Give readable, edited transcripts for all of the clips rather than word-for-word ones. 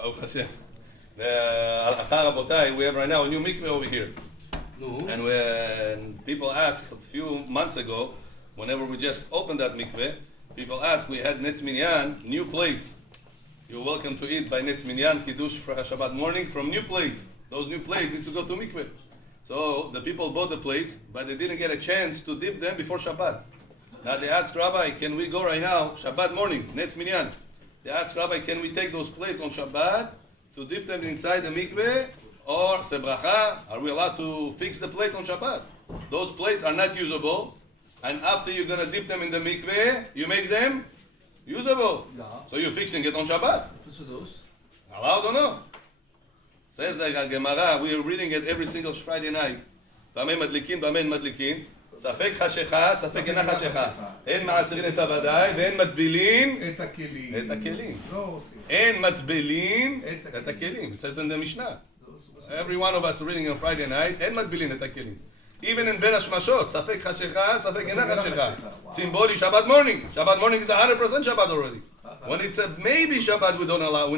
Baruch Hashem. Rabotai, we have right now a new mikveh over here. No. And when people ask a few months ago, whenever we just opened that mikveh, people ask, we had Netz Minyan, new plates. You're welcome to eat by Netz Minyan, Kiddush for Shabbat morning from new plates. Those new plates used to go to mikveh. So the people bought the plates, but they didn't get a chance to dip them before Shabbat. Now they asked Rabbi, can we go right now, Shabbat morning, Netz Minyan? They asked Rabbi, can we take those plates on Shabbat to dip them inside the mikveh? Or sebracha, are we allowed to fix the plates on Shabbat? Those plates are not usable. And after you're going to dip them in the mikveh, you make them usable. Yeah. So you're fixing it on Shabbat. Allowed or no? Says the Gemara, we are reading it every single Friday night. במה מדליקים, במה אין מדליקים. ספק חשיכה, ספק אינה חשיכה. אין מעשרין את הוודאי, ואין מטבילין את הכלים. את הכלים. לא, אין מטבילין את הכלים. It says in the Mishnah. Every one of us reading on Friday night, אין מטבילין את הכלים. Even in בין השמשות, ספק חשיכה, ספק אינה חשיכה. Symbolic Shabbat morning. Shabbat morning is 100% Shabbat already. When it's a maybe Shabbat, we're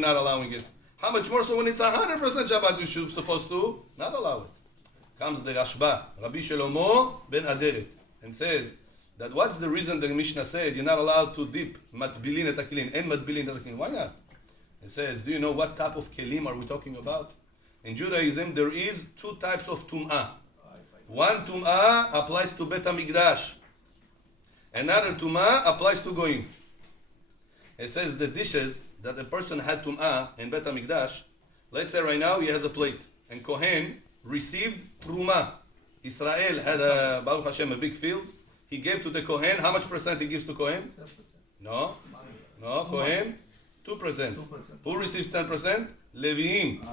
not allowing it. How much more so when it's 100% Shabbat, we should supposed to not allow it. Comes the Rashba, Rabbi Shlomo ben Aderet, and says that what's the reason the Mishnah said you're not allowed to dip matbilin et hakelim and matbilin et hakelim? Why not? It says, do you know what type of kelim are we talking about? In Judaism, there is two types of tum'ah. One tum'ah applies to Bet HaMikdash. Another tum'ah applies to goyim. It says the dishes that a person had tum'ah in Bet HaMikdash, let's say right now he has a plate, and Kohen received truma. Israel had Baruch Hashem, a big field. He gave to the Kohen, how much percent he gives to Kohen? 10%. No, Kohen, 2%. Who receives 10%? Leviim.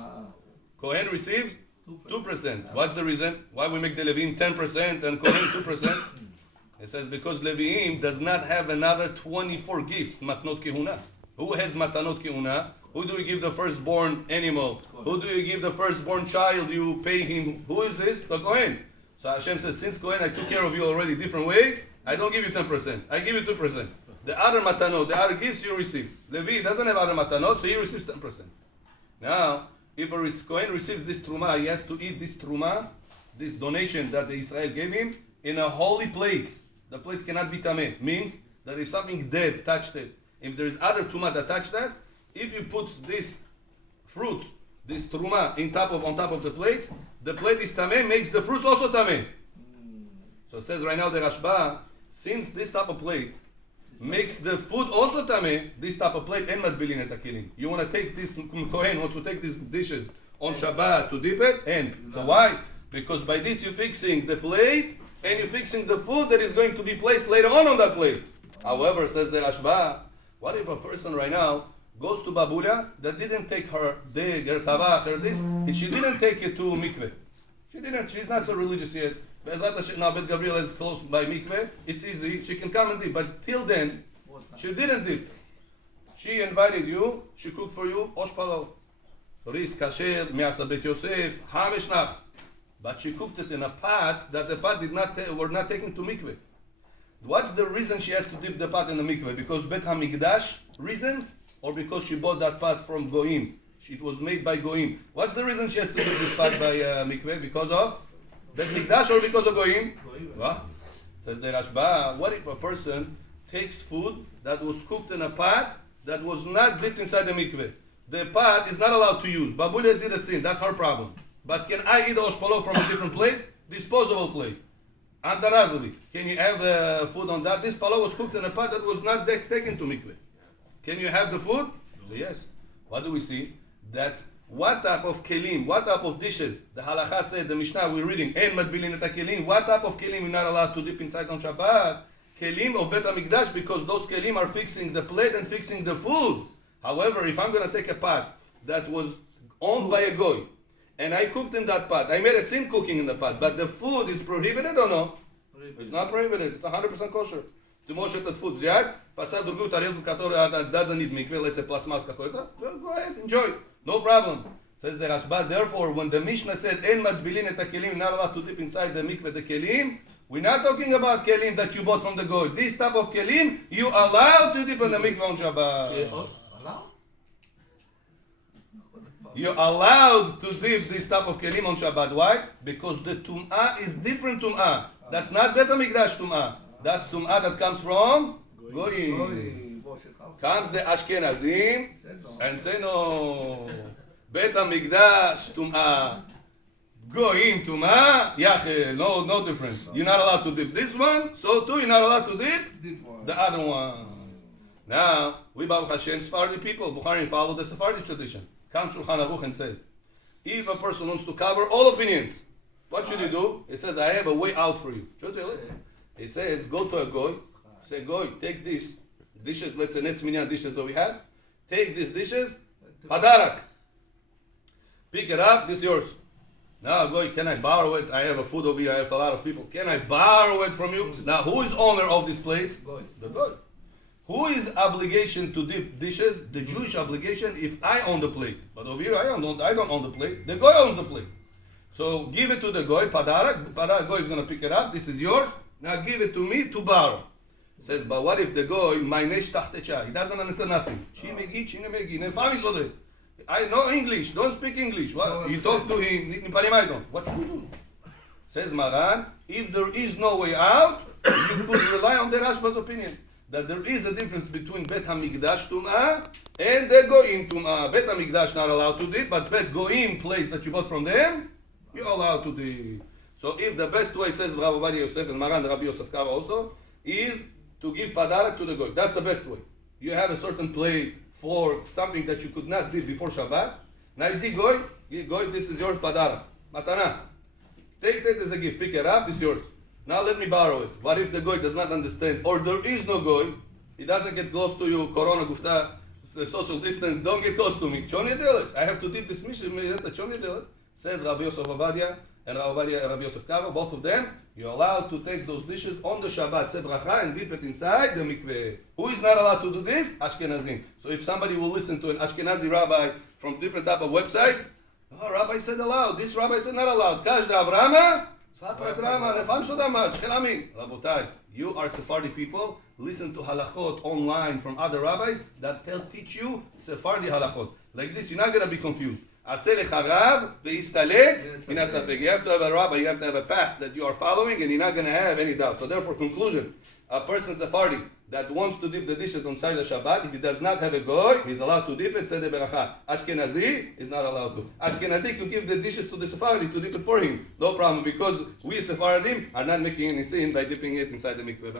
Kohen receives 2%. What's the reason? Why we make the Leviim 10% and Kohen 2%? It says because Leviim does not have another 24 gifts, matnot kehuna. Who has matanot kehuna? Who do you give the firstborn animal? Who do you give the firstborn child? You pay him. Who is this? The Kohen. So Hashem says, since Kohen, I took care of you already different way, I don't give you 10%. I give you 2%. The other matanot, the other gifts you receive. Levi doesn't have other matanot, so he receives 10%. Now, if a Kohen receives this truma, he has to eat this truma, this donation that the Israel gave him, in a holy plate. The plates cannot be tameh. Means that if something dead touched it, if there is other truma that touched that, if you put this fruit, this truma, on top of the plate is tameh, makes the fruits also tameh. So it says right now the Rashba, since this type of plate makes the food also tameh, this type of plate en matbilin et hakelim. You want to take this, Kohen wants to take these dishes on Shabbat to dip it, and so why? Because by this you're fixing the plate and you're fixing the food that is going to be placed later on that plate. However, says the Rashba, what if a person right now goes to Babulia that didn't take her dig, her tabach, her this, and she didn't take it to Mikveh. She's not so religious yet. Now Bet Gabriel is close by Mikveh, it's easy, she can come and dip. But till then, she didn't dip. She invited you, she cooked for you, osh palal. Ris, kasher, miasa bet Yosef, hameshnach. But she cooked it in a pot that the pot were not taken to Mikveh. What's the reason she has to dip the pot in the Mikveh? Because Bet HaMikdash reasons? Or because she bought that pot from Goim? It was made by Goim. What's the reason she has to dip this pot by Mikveh? Because of Bet Mikdash or because of Goim? What? Says the Rashba, what if a person takes food that was cooked in a pot that was not dipped inside the Mikveh? The pot is not allowed to use. Babulia did a sin, that's her problem. But can I eat osh palo from a different plate? Disposable plate. Andarazali. Can you have the food on that? This palo was cooked in a pot that was not taken to Mikveh. Can you have the food? So yes. What do we see? That what type of kelim, what type of dishes, the halakha said, the Mishnah we're reading, en matbilin et hakelim, what type of kelim we're not allowed to dip inside on Shabbat? Kelim of Bet HaMikdash, because those kelim are fixing the plate and fixing the food. However, if I'm going to take a pot that was owned by a goy, and I cooked in that pot, I made a sin cooking in the pot, but the food is prohibited or no? It's not prohibited, it's 100% kosher. Ты можешь этот food взять, поставить другую тарелку, которая doesn't need mikveh, let's say plasmas какой-то, well, go ahead, enjoy, no problem. Says the Rashba, therefore, when the Mishnah said, En matbilin et hakelim, not allowed to dip inside the mikveh, the kelim, we're not talking about kelim that you bought from the goy. This type of kelim, you allowed to dip in the mikveh on Shabbat. Allow? You're allowed to dip this type of kelim on Shabbat. Why? Because the tum'ah is different tum'ah. That's not Bet HaMikdash tum'ah. That's tum'ah that comes from Goyim. Comes the Ashkenazim and say no. Bet HaMikdash tum'ah. Goyim tum'ah. Yachel. No difference. You're not allowed to dip this one. So too, you're not allowed to dip the other one. Now, we Baruch Hashem Sephardi people. Bukharim follow the Sephardi tradition. Comes Shulchan Aruch and says, if a person wants to cover all opinions, what should he do? He says, I have a way out for you. He says, go to a goy. Say, goy, take these dishes, let's say Netz Minyan dishes that we have. Take these dishes, padarak. Pick it up, this is yours. Now, goy, can I borrow it? I have a food over here, I have a lot of people. Can I borrow it from you? Now, who is owner of this plate? The goy. Who is obligation to dip dishes? The Jewish obligation if I own the plate. But over here I don't own the plate. The goy owns the plate. So give it to the goy, padarak. Padarak goy is going to pick it up. This is yours. Now give it to me to borrow. Says, but what if the goy, mainesh tachtecha? He doesn't understand nothing. I know English. Don't speak English. What? You talk to him. What should we do? Says Maran, if there is no way out, you could rely on the Rashba's opinion. That there is a difference between Bet HaMikdash Tum'ah and the Goyim Tum'ah. Bet HaMikdash not allowed to dip, but Bet Goyim place that you bought from them, you're allowed to dip. So if the best way, says Rabbi Ovadia Yosef and Maran Rabbi Yosef Kara also, is to give padarak to the Goy. That's the best way. You have a certain plate for something that you could not dip before Shabbat. Now you see Goy, this is yours padarak. Matana. Take that as a gift, pick it up, it's yours. Now let me borrow it. What if the goy does not understand? Or there is no goy. He doesn't get close to you. Corona, gufta, social distance. Don't get close to me. I have to dip this mission. Says Rabbi Yosef Ovadia and Rabbi Yosef Kara, both of them, you're allowed to take those dishes on the Shabbat, say bracha, and dip it inside the mikveh. Who is not allowed to do this? Ashkenazim. So if somebody will listen to an Ashkenazi rabbi from different type of websites, oh, rabbi said allowed, this rabbi said not allowed. Kash da Avrama, Rabotai, you are Sephardi people. Listen to halachot online from other rabbis that teach you Sephardi halachot. Like this, you're not going to be confused. You have to have a rabbi, you have to have a path that you are following, and you're not going to have any doubt. So therefore, conclusion, a person Sephardi that wants to dip the dishes on Side Shabbat, if he does not have a goy, he's allowed to dip it, say the beracha. Ashkenazi is not allowed to. Ashkenazi could give the dishes to the Sephardi to dip it for him. No problem, because we Sephardim are not making any sin by dipping it inside the mikveh.